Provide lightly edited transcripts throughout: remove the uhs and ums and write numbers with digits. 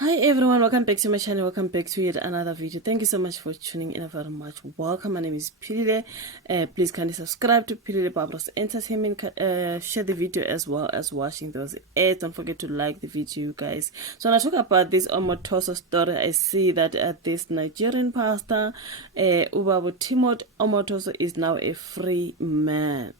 Hi everyone, welcome back to my channel, welcome back to yet another video. Thank you so much for tuning in, very much welcome. My name is Pilile. Please kindly subscribe to Pilile Babros Entertainment, share the video as well as watching those ads. Don't forget to like the video, you guys. So when I talk about this Omotoso story, I see that this Nigerian pastor, Timothy Omotoso, is now a free man.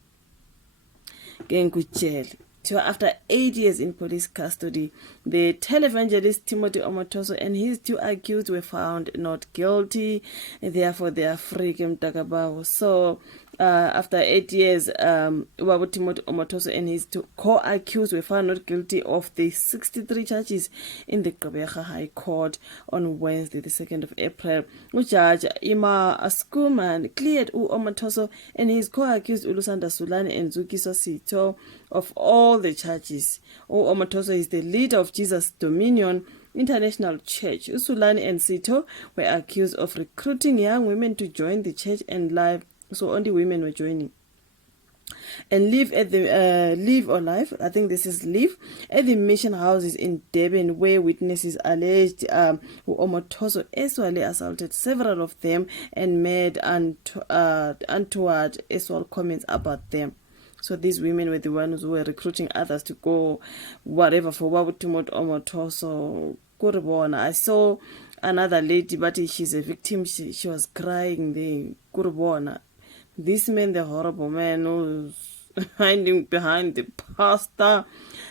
So after 8 years in police custody, the televangelist Timothy Omotoso and his two accused were found not guilty, and therefore they are free. So after 8 years, Timothy Omotoso and his two co-accused were found not guilty of the 63 charges in the Gqeberha High Court on Wednesday, the 2nd of April. Judge Ima Askuman cleared Omotoso and his co-accused Ulusanda Sulani and Zukiso Sito of all the charges. Omotoso is the leader of Jesus Dominion International Church. Usulani and Sito were accused of recruiting young women to join the church and live. So only women were joining. And live at the I think this is live at the mission houses in Durban, where witnesses alleged Omotoso actually assaulted several of them and made untoward sexual comments about them. So these women were the ones who were recruiting others to go whatever for Timothy Omotoso. I saw another lady, but she's a victim. She was crying there. This man, the horrible man who's hiding behind the pastor,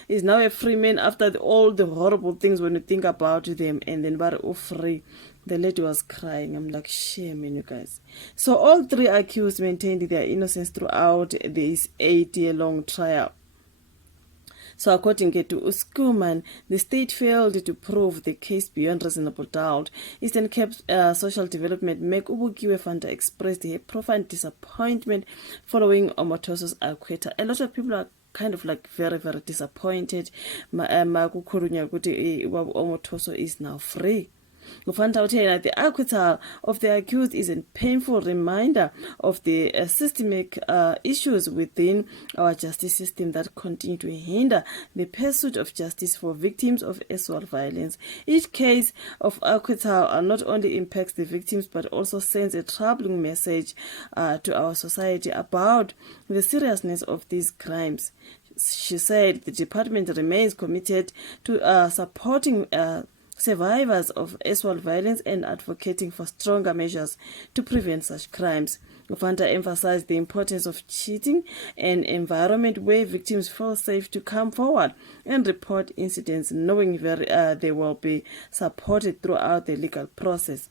is now a free man after all the horrible things when you think about them. And then, but free. The lady was crying. I'm like, shame, man, you guys. So all three accused maintained their innocence throughout this 8-year-long trial. So according to Uskuman, the state failed to prove the case beyond reasonable doubt. Eastern Cape Social Development Meg Ubukiwe Fanta expressed a profound disappointment following Omotoso's acquittal. A lot of people are kind of like very, very disappointed. Omotoso is now free. We found out here that the acquittal of the accused is a painful reminder of the systemic issues within our justice system that continue to hinder the pursuit of justice for victims of sexual violence. Each case of acquittal not only impacts the victims but also sends a troubling message to our society about the seriousness of these crimes. She said the department remains committed to supporting survivors of sexual violence and advocating for stronger measures to prevent such crimes. Ufanta emphasized the importance of cheating an environment where victims feel safe to come forward and report incidents, knowing they will be supported throughout the legal process.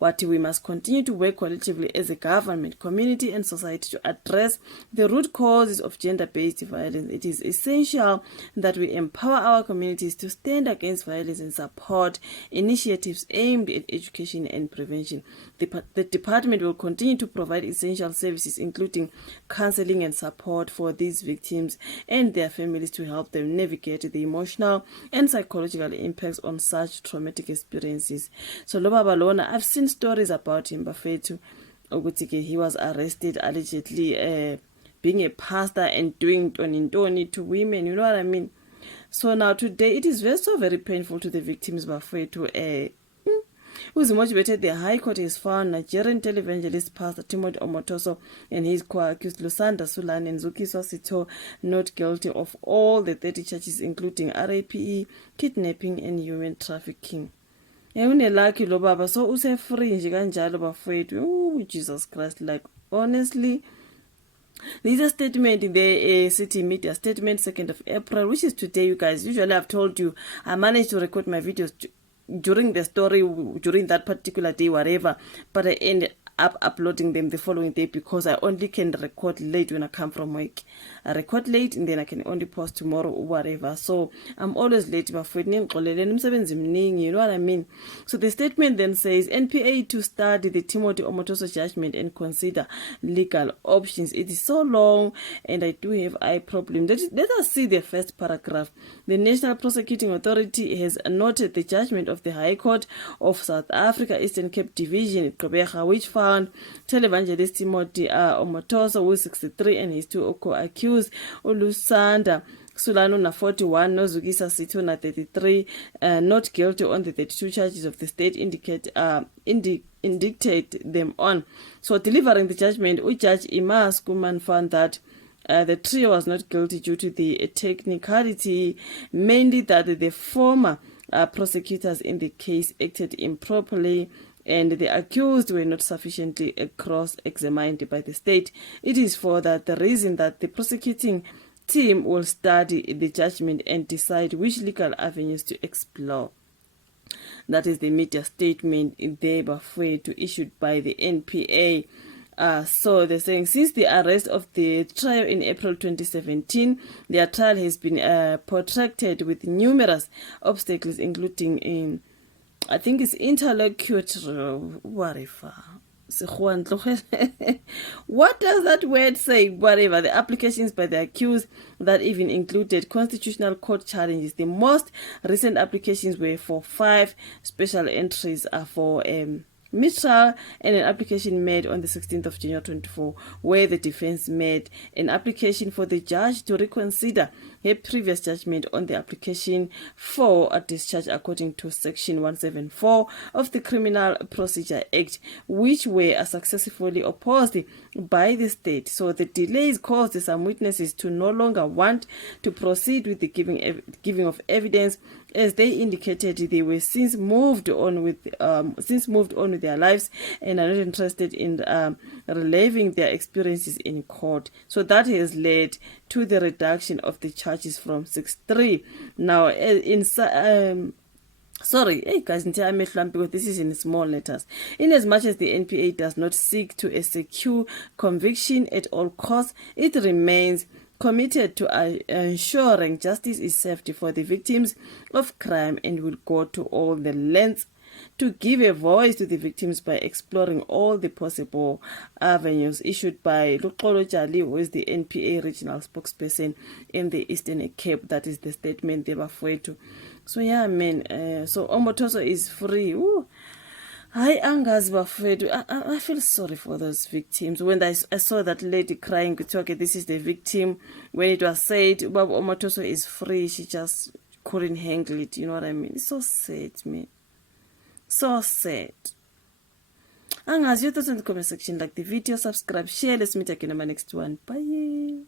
We must continue to work collectively as a government, community and society to address the root causes of gender-based violence. It is essential that we empower our communities to stand against violence and support initiatives aimed at education and prevention. The department will continue to provide essential services including counseling and support for these victims and their families to help them navigate the emotional and psychological impacts on such traumatic experiences. So Loba Balona, I've seen stories about him, Bafetu Ogutike. He was arrested allegedly being a pastor and doing toni to women, you know what I mean? So now today it is very painful to the victims, Bafetu. Who's motivated the High Court has found Nigerian Televangelist Pastor Timothy Omotoso and his co-accused Lusanda Sulani and Zukiso Sito not guilty of all the 30 charges including RAPE, kidnapping and human trafficking. Lucky lo baba, so use free nje kanjalo bafowethu. Oh Jesus Christ, like honestly. There is a statement in the city media statement 2nd of April, which is today, you guys. Usually I've told you I managed to record my videos during the story, during that particular day, whatever, but I ended up uploading them the following day because I only can record late when I come from work. I record late and then I can only post tomorrow or whatever. So I'm always late, but you know what I mean? So the statement then says NPA to study the Timothy Omotoso judgment and consider legal options. It is so long and I do have eye problem. Let us see the first paragraph. The National Prosecuting Authority has noted the judgment of the High Court of South Africa Eastern Cape Division, Gqeberha, which found Televangelist Timothy Omotoso, who is 63, and his two co-accused Ulusanda Sulano na 41, Nozugisa Situ na 33, not guilty on the 32 charges of the state indicate them on. So delivering the judgment, Judge Imas Kuman found that the trio was not guilty due to the technicality, mainly that the former prosecutors in the case acted improperly and the accused were not sufficiently cross-examined by the state. It is for that the reason that the prosecuting team will study the judgment and decide which legal avenues to explore. That is the media statement issued by the NPA. So they're saying since the arrest of the trio in April 2017, their trial has been protracted with numerous obstacles, including I think it's interlocutory, whatever. What does that word say? Whatever. The applications by the accused that even included constitutional court challenges. The most recent applications were for 5 special entries for mid-trial and an application made on the 16th of January 24, where the defense made an application for the judge to reconsider her previous judgment on the application for a discharge according to Section 174 of the Criminal Procedure Act, which were successfully opposed by the state. So the delays caused some witnesses to no longer want to proceed with the giving of evidence, as they indicated they were since moved on with their lives and are not interested in reliving their experiences in court. So that has led to the reduction of the charges from 63. Now, sorry, hey guys, because this is in small letters. In as much as the NPA does not seek to secure conviction at all costs, it remains committed to ensuring justice is served for the victims of crime and will go to all the lengths to give a voice to the victims by exploring all the possible avenues. Issued by Luxolo Jali, who is the NPA regional spokesperson in the Eastern Cape. That is the statement they were afraid to. So yeah, man, so Omotoso is free. Ooh. I feel sorry for those victims. When I saw that lady crying, okay, this is the victim. When it was said, Babu Omotoso is free, she just couldn't handle it. You know what I mean? It's so sad, man. So sad. Angazi, your thoughts in the comment section. Like the video, subscribe, share. Let's meet again in my next one. Bye.